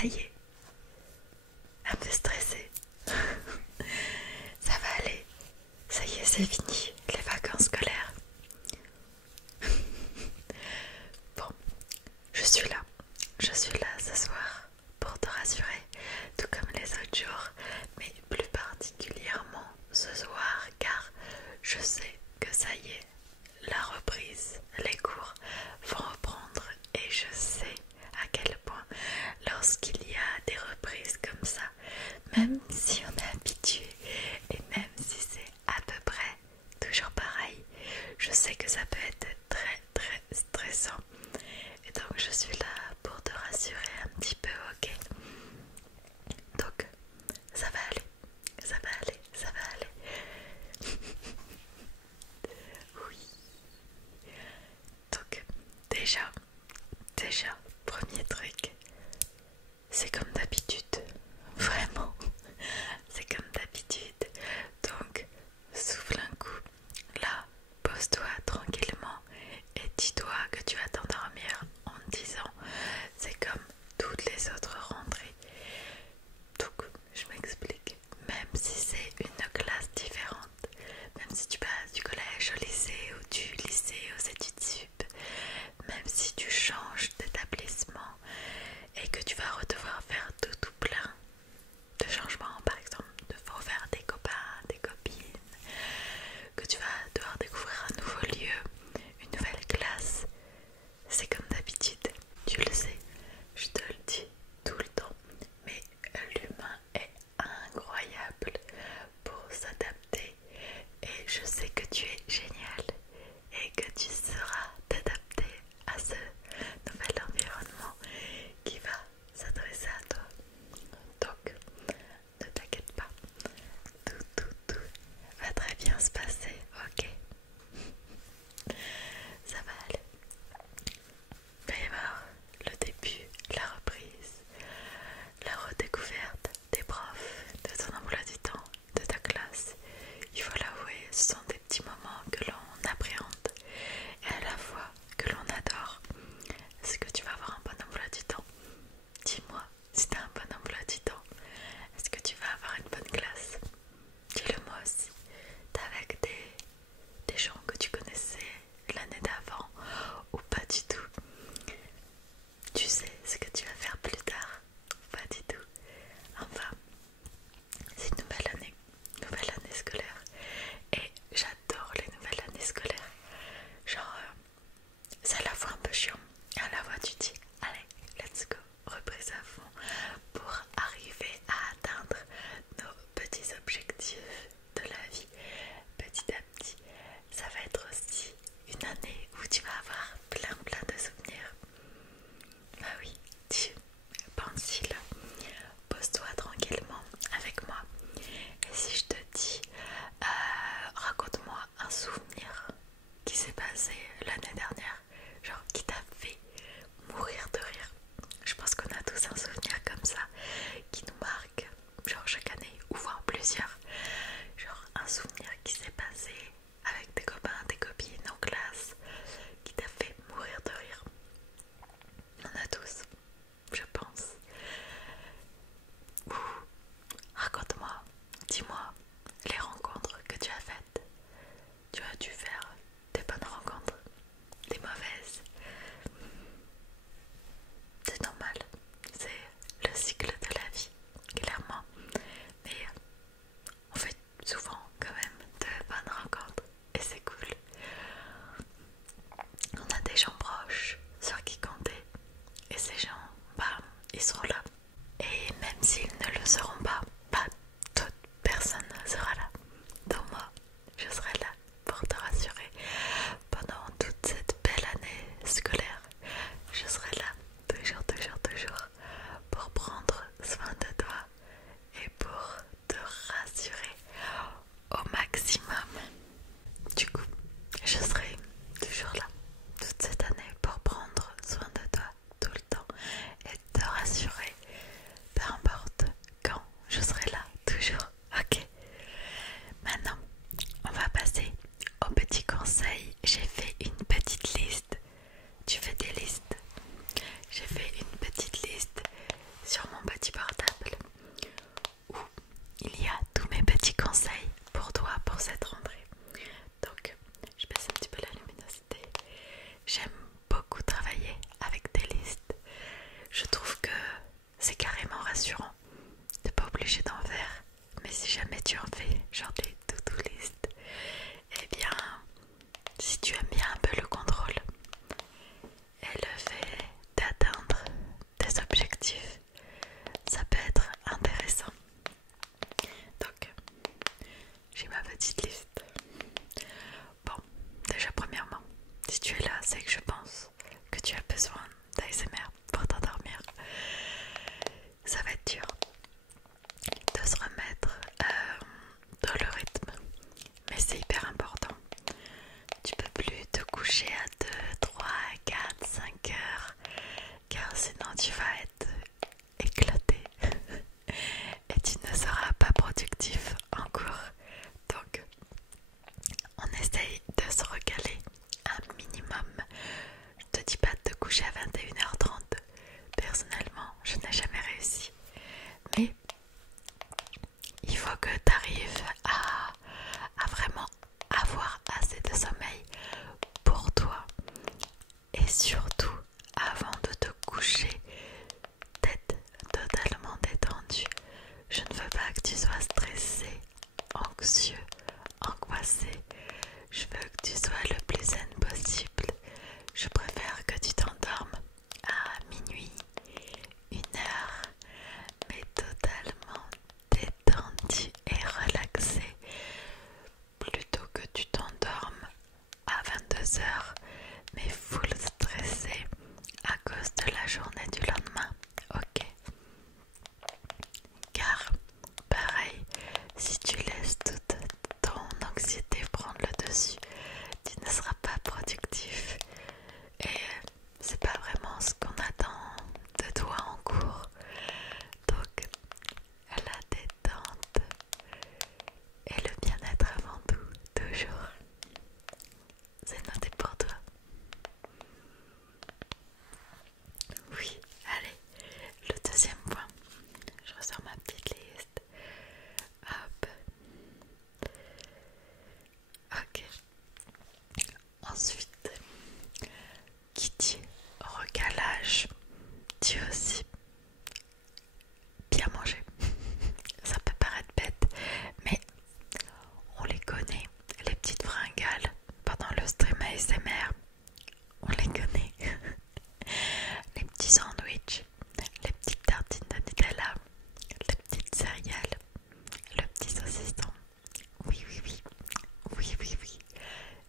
ça y est, un peu stressée. Ça va aller. Ça y est, c'est fini, les vacances scolaires. Bon, je suis là. Je suis là ce soir pour te rassurer, tout comme les autres jours, mais plus particulièrement ce soir car je sais que ça y est, la reprise, les cours vont reprendre et je sais à quel point lorsqu'il y a des reprises comme ça, même si on est habitué et même si c'est à peu près toujours pareil, je sais que ça peut être très très stressant et donc je suis là pour te rassurer un petit peu, ok? Donc ça va aller, ça va aller, ça va aller. Oui. Donc déjà, premier truc, c'est comme d'habitude, vraiment, c'est comme d'habitude. Donc souffle un coup, là, pose-toi tranquillement et dis-toi que tu vas t'endormir en te disant c'est comme toutes les autres rentrées. Donc je m'explique, même si c'est une classe différente, même si tu passes du collège au lycée ou du lycée aux études sup, même si tu changes d'établissement et que tu vas devoir faire tout plein de changements, par exemple de refaire des copains, des copines, que tu vas devoir découvrir un nouveau lieu, une nouvelle classe, c'est comme d'habitude, tu le sais, je te le dis tout le temps, mais l'humain est incroyable pour s'adapter et je sais que tu es génial et que tu sauras t'adapter à ce nouvel environnement qui va s'adresser à toi. Donc, ne t'inquiète pas, tout va très bien se passer, ok? Ça va aller. Il va y avoir le début, la reprise, la redécouverte des profs, de ton emploi du temps, de ta classe. Il faut l'avouer, ce sont des petits moments que l'on appréhende et à la fois que l'on adore. Est-ce que tu vas avoir un bon emploi du temps? Dis-moi si tu as un bon emploi du temps. Est-ce que tu vas avoir une bonne classe? Dis-le moi aussi. T'es avec des gens que tu connaissais l'année d'avant ou pas du tout? Tu sais ce que tu vas faire plus tard? Pas du tout. Enfin, c'est une nouvelle année scolaire. Et j'adore les nouvelles années scolaires. Genre, c'est à la fois un peu chiant, et à la fois tu dis, allez, let's go, reprise à fond pour arriver à atteindre nos petits objectifs de la vie petit à petit. Ça va être aussi une année où tu vas avoir plein de souvenirs. Bah oui, tu penses là, pose-toi tranquillement avec moi. Et si je te dis, raconte-moi un souvenir qui s'est passé l'année dernière, genre qui t'a fait mourir de rire. Je pense qu'on a tous un souvenir comme ça qui nous marque, genre chaque année ou voire plusieurs. Genre un souvenir qui s'est passé avec tes copains, tes copines en classe, qui t'a fait Si tu es là, c'est que je pense que tu as besoin d'ASMR pour t'endormir. Ça va être dur de se remettre dans le rythme, mais c'est hyper important. Tu peux plus te coucher à 2, 3, 4, 5 heures, car sinon tu vas être éclaté et tu ne seras pas productif en cours. Donc on essaye de se recaler un minimum. Je te dis pas de te coucher à 21h30. Personnellement, je n'ai jamais réussi. Mais il faut que tu arrives à vraiment avoir assez de sommeil pour toi. Et surtout, avant de te coucher, tête totalement détendue. Je ne veux pas que tu sois stressé, anxieux, angoissé. Je veux que tu sois le plus zen possible. Je préfère que tu t'endormes à minuit, 1 heure, mais totalement détendu et relaxé, plutôt que tu t'endormes à 22 heures, mais full stressé à cause de la journée du lendemain. Ok? Car, pareil, si tu laisses toute ton anxiété prendre le dessus, tu ne seras pas productif. Et c'est pas vraiment ce qu'on attend de toi en cours. Donc, la détente et le bien-être avant tout, toujours. C'est noté pour toi. Oui, allez, le deuxième point. Je ressors ma petite liste. Hop. Ok. Ensuite, qui dit recalage, dit aussi bien manger. Ça peut paraître bête, mais on les connaît, les petites fringales pendant le stream ASMR. On les connaît. Les petits sandwichs, les petites tartines de Nutella, les petites céréales, le petit saucisson. Oui, oui, oui. Oui, oui, oui.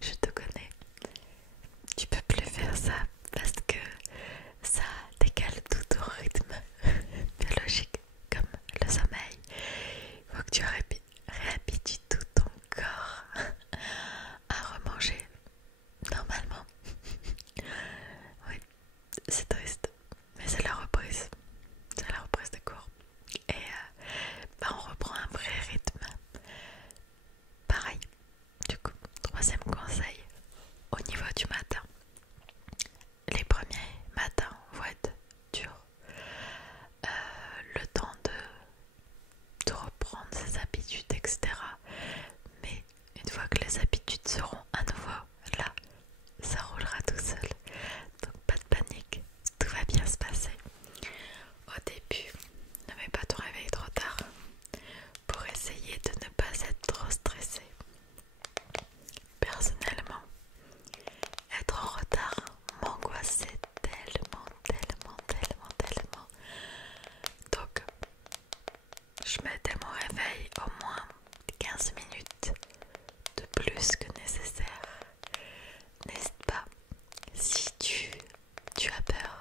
Je te connais. Tu peux plus faire ça parce que ça décale tout ton rythme biologique comme le sommeil. Il faut que tu réhabitues tout ton corps à remanger normalement. Oui, c'est triste, mais c'est la reprise. C'est la reprise des cours. Et on reprend un vrai rythme. Pareil. Du coup, troisième conseil, au niveau du matin. Les premiers matins vont être durs. Le temps de reprendre ses habitudes, etc. Mais une fois que les habitudes seront à nouveau là, ça roulera tout seul. Donc pas de panique, tout va bien se passer. Au début, ne mets pas ton réveil trop tard pour essayer de ne pas être trop stressé. Personnellement, être en retard m'angoissait tellement. Donc, je mettais mon réveil au moins 15 minutes de plus que nécessaire. N'hésite pas, si tu as peur,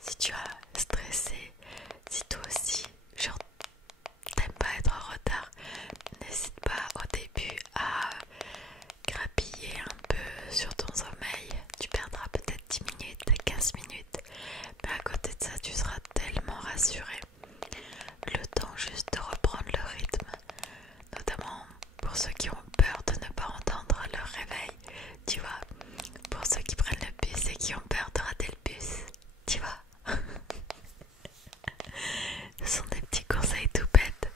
si tu as stressé, si toi aussi, genre, t'aimes pas être en retard, n'hésite pas au début à grappiller un peu sur ton sommeil. Tu perdras peut-être 10 minutes, 15 minutes, mais à côté de ça, tu seras tellement rassuré. Le temps juste de reprendre le rythme, notamment pour ceux qui ont peur de ne pas entendre leur réveil, tu vois, pour ceux qui prennent le bus et qui ont peur de rater le bus, tu vois. Ce sont des petits conseils tout bêtes,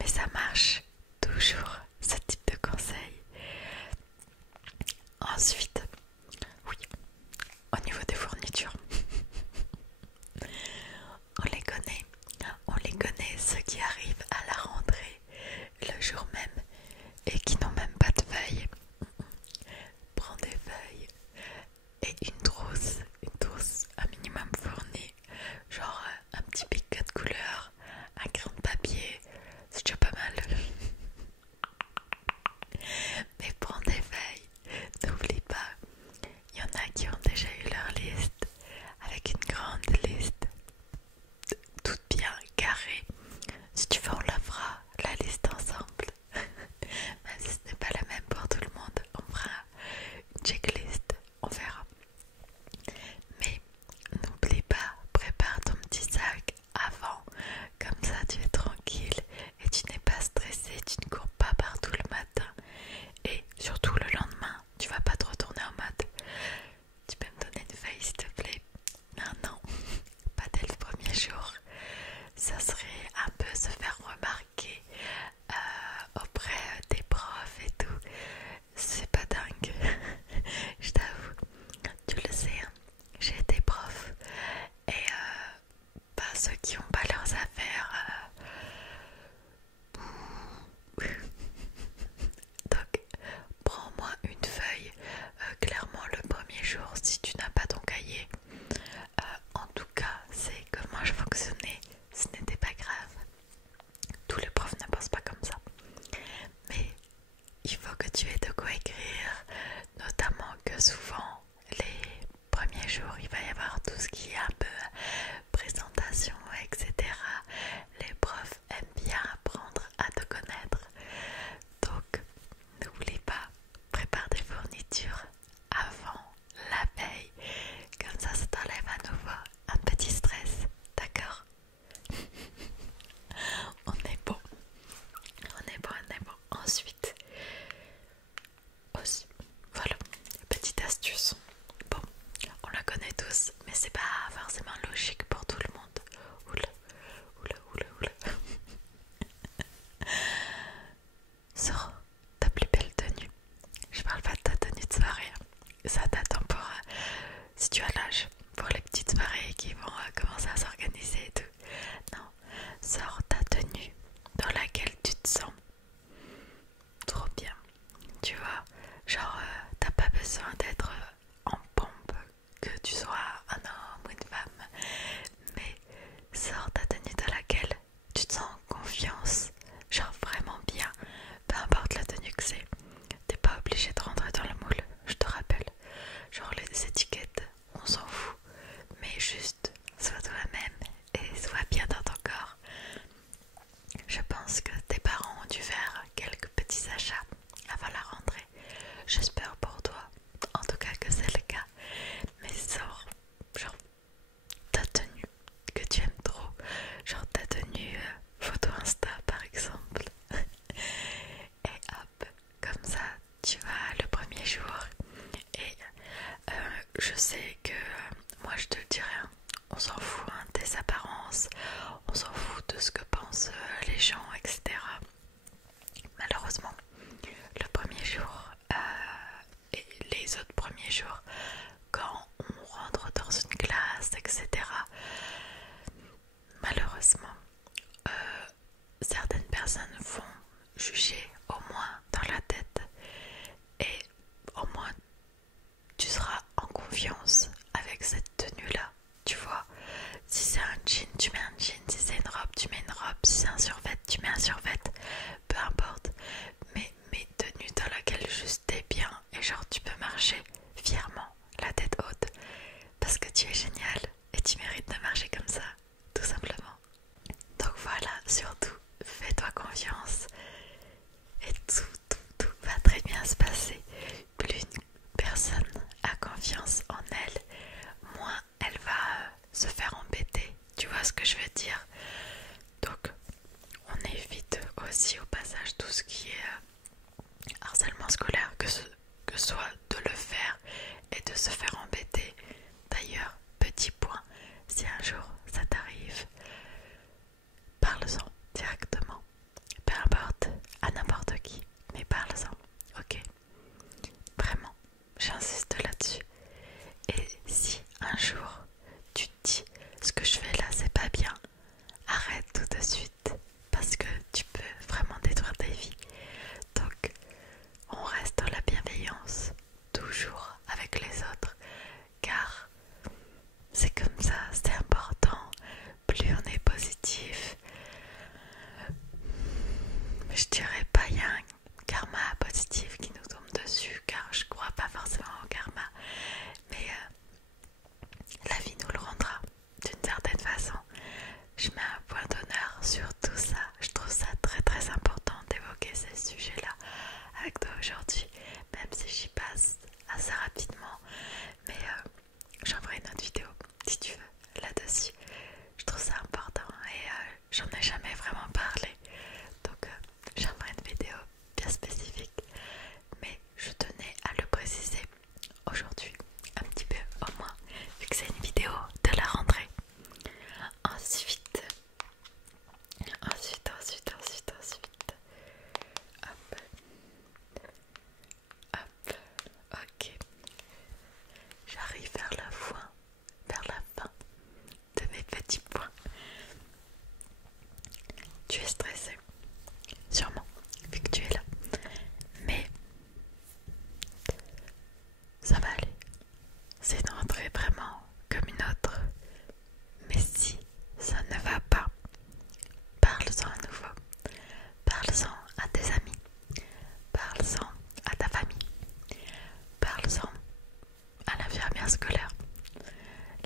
mais ça marche toujours, ce type de conseils. Ensuite, oui, au niveau des fournitures, on les connaît ceux qui arrivent à la rentrée le jour même et qui n'ont même pas de feuilles. Prends des feuilles et une trousse un minimum fournie, genre un petit pic 4 couleurs, un crayon de papier, c'est déjà pas mal. Mais prends des feuilles, n'oublie pas ça t'attend pour, si tu as l'âge, pour les petites soirées qui vont commencer à s'organiser et tout. Non, sors ta tenue dans laquelle tu te sens trop bien. Tu vois, genre t'as pas besoin d'être en pompe, que tu sois un homme ou une femme, mais sors ta tenue dans laquelle tu te sens en confiance, genre vraiment bien, peu importe la tenue que c'est. T'es pas obligé de rentrer dans le moule, je te rappelle. Genre les étiquettes, on s'en fout, mais juste sois toi-même et sois bien dans ton corps. Je pense que tes parents ont dû faire quelques petits achats avant la rentrée. J'espère pour toi, en tout cas que c'est le cas. Mais sors, genre ta tenue que tu aimes trop, genre ta tenue photo Insta par exemple. Et hop, comme ça tu vas le premier jour. Et je sais que moi je te le dirai, hein, on s'en fout hein, des apparences, on s'en fout de ce que pensent les gens, etc. Malheureusement, le premier jour et les autres premiers jours, quand on rentre dans une classe, etc., malheureusement, certaines personnes vont juger au moins dans la tête et au moins tu seras en confiance avec cette tenue-là. Tu vois, si c'est un jean, tu mets un jean, si c'est une robe, tu mets une robe, si c'est un survêt, tu mets un survêt, peu importe. Mais tenue dans laquelle juste t'es bien et genre tu peux marcher fièrement, la tête haute, parce que tu es génial et tu mérites de marcher comme ça, tout simplement. Donc voilà, surtout, fais-toi confiance et tout va très bien se passer. Plus une personne a confiance en elle, moins elle va se faire embêter. Tu vois ce que je veux dire? Donc on évite aussi au passage tout ce qui est harcèlement scolaire, que ce soit de le faire et de se faire embêter. D'ailleurs, petit point, si un jour ça t'arrive, parle-en directement. Peu importe, à n'importe qui, mais parle-en, ok? Vraiment, j'insiste là-dessus. Et si un jour tu te dis ce que je fais là c'est pas bien, arrête tout de suite parce que tu peux vraiment détruire ta vie. Donc on reste dans la bienveillance, toujours avec les autres, car c'est comme ça, c'est important. Plus on est positif, je dirais pas il y a un karma positif qui nous tombe dessus, car je crois pas forcément au karma, mais la vie nous le rendra d'une certaine façon. Je mets un point d'honneur sur tout ça. Je trouve ça très très important d'évoquer ces sujets-là avec toi aujourd'hui, même si j'y passe assez rapidement. Mais j'en ferai une autre vidéo si tu veux là-dessus. Je trouve ça important et j'en ai jamais vraiment parlé. Donc j'en ferai une vidéo bien spécifique. Mais je tenais à le préciser aujourd'hui, un petit peu au moins, vu que c'est une vidéo de la rentrée. Ensuite, hop, hop, ok, j'arrive vers la fin de mes petits points. Tu es stressé, sûrement, vu que tu es là, mais ça va aller. C'est une rentrée vraiment comme une autre. Mais si ça ne va pas, parle-en à nouveau. Parle-en à tes amis. Parle-en à ta famille. Parle-en à l'infirmière scolaire.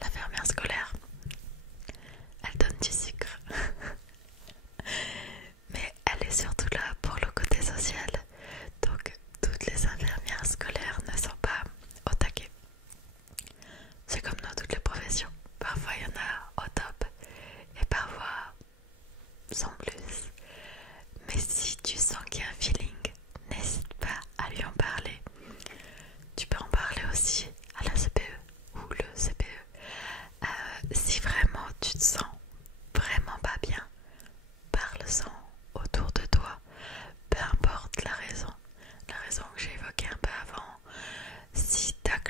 L'infirmière scolaire, elle donne du sucre. Mais elle est surtout là pour le côté social. Donc toutes les infirmières scolaires ne sont pas au taquet. C'est comme dans toutes les professions. Parfois il y en a au top et parfois sans plus. Mais si tu sens qu'il y a un feeling, n'hésite pas à lui en parler. Tu peux en parler aussi à la CPE ou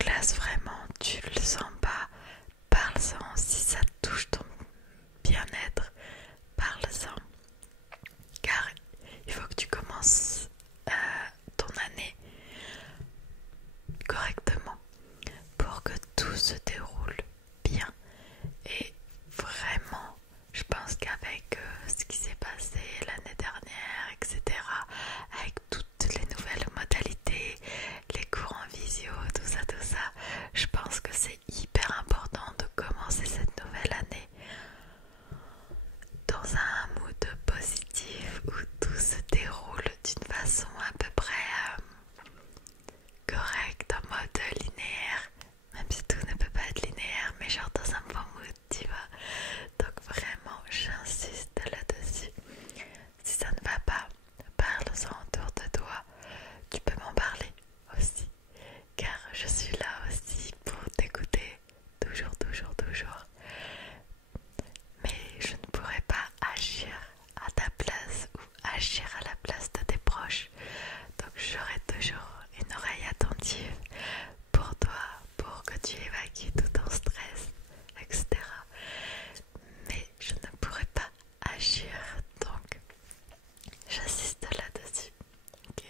classe vraiment, tu le sens pas, parle-en. Si ça touche ton bien-être, parle-en. Car il faut que tu commences ton année correctement pour que tout se déroule bien. Et vraiment, je pense qu'avec ce qui s'est passé l'année dernière, etc., avec toutes les nouvelles modalités, les cours en visio, tout ça, je pense que c'est hyper important de commencer cette nouvelle année dans un mood positif où tout se déroule d'une façon à peu près correcte, en mode linéaire, même si tout ne peut pas être linéaire, mais genre dans un bon mood, tu vois. Donc vraiment, j'insiste là-dessus. Si ça ne va pas, parle-en autour de toi. Tu peux m'en parler aussi, car je suis là aussi pour t'écouter, toujours. Mais je ne pourrais pas agir à ta place ou agir à la place de tes proches. Donc j'aurai toujours une oreille attentive pour toi, pour que tu évacues tout ton stress, etc. Mais je ne pourrais pas agir, donc j'insiste là-dessus. Ok.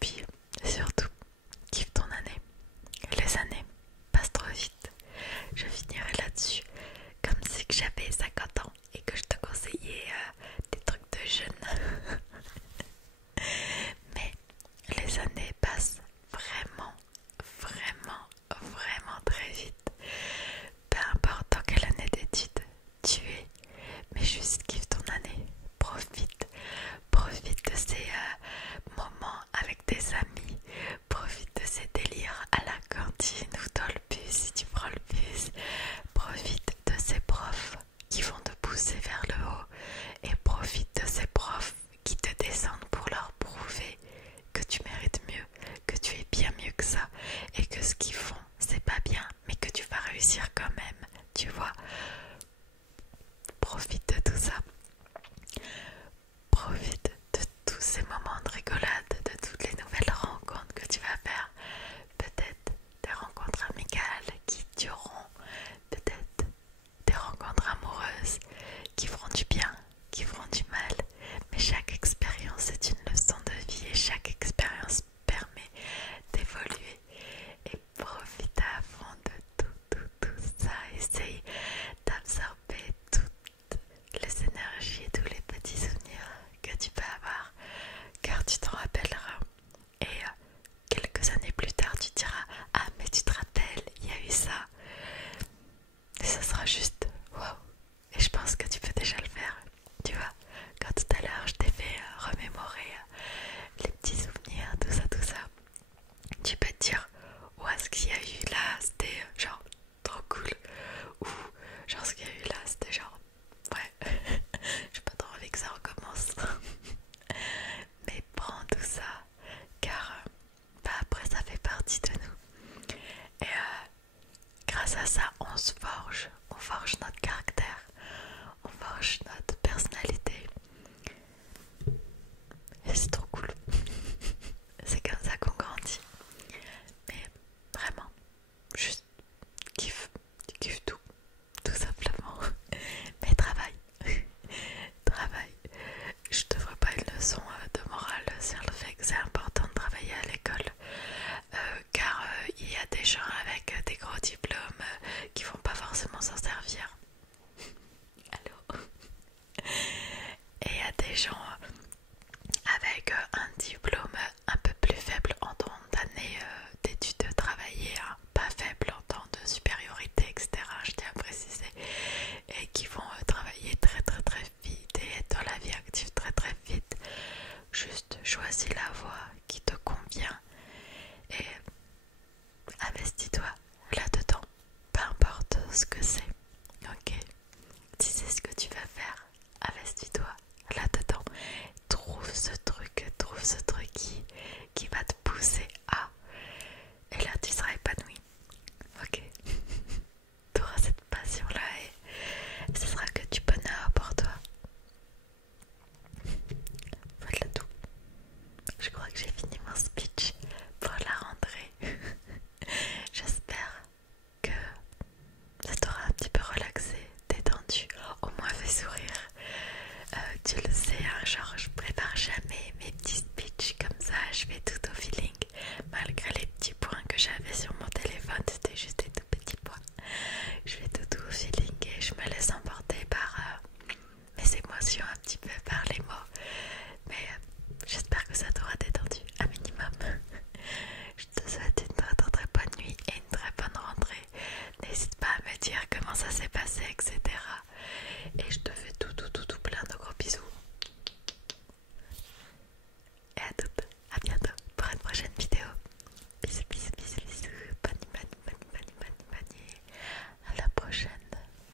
Puis surtout, kiffe ton année. Les années passent trop vite. Je finirai là-dessus, comme si que j'avais 50 ans et que je te conseillais des trucs de jeunes. Mais les années passent vraiment très vite. Peu importe dans quelle année d'études tu es, mais juste kiffe ton année. Profite de ces moments avec tes amis. Profite de ces délires à la cantine ou dans le bus si tu prends le bus. Profite de ces profs qui vont te pousser vers le haut et profite de ces profs qui te descendent pour leur prouver que tu mérites mieux, que tu es bien mieux que ça et que ce qu'ils font c'est pas bien mais que tu vas réussir quand même, tu vois. Profite de tout ça. Profite de tous ces moments de rigolade, de toutes les nouvelles rencontres que tu vas faire. Peut-être des rencontres amicales qui dureront, peut-être des rencontres amoureuses qui feront du bien, qui feront du mal. Mais chaque expérience est une leçon de vie et chaque expérience permet d'évoluer. Et profite à fond de tout ça. Essaye d'absorber toutes les énergies et tous les petits souvenirs que tu peux avoir, car tu t'en rappelleras. Et quelques années plus tard, tu diras: ah, mais tu te rappelles, il y a eu ça. Et ça sera juste waouh. Et je pense que tu peux déjà le faire. Tu vois, quand tout à l'heure je t'ai fait remémorer les petits souvenirs, tout ça, tu peux te dire: ouais, ce qu'il y a eu là, c'était genre trop cool. Ou genre ce qu'il y a eu là, c'était genre ouais, j'ai pas trop envie que ça recommence. Mais prends tout ça, car bah, après ça fait partie de nous. Et grâce à ça, on forge notre caractère, on forge notre personnalité. Et c'est trop cool. C'est comme ça qu'on grandit. Mais vraiment, juste kiffe tout simplement. Mais travaille. Je te ferai pas une leçon de morale sur le fait que c'est important de travailler à l'école, car il y a des gens avec des gros diplômes qui vont pas forcément s'en servir. Allô. Et il y a des gens avec un diplôme un peu plus faible en temps d'année d'études travaillées, hein, pas faible en temps de supériorité, etc. Je tiens à préciser, et qui vont travailler très vite et être dans la vie active très vite. Juste choisis la voie qui te convient et investis-toi là-dedans, peu importe ce que c'est.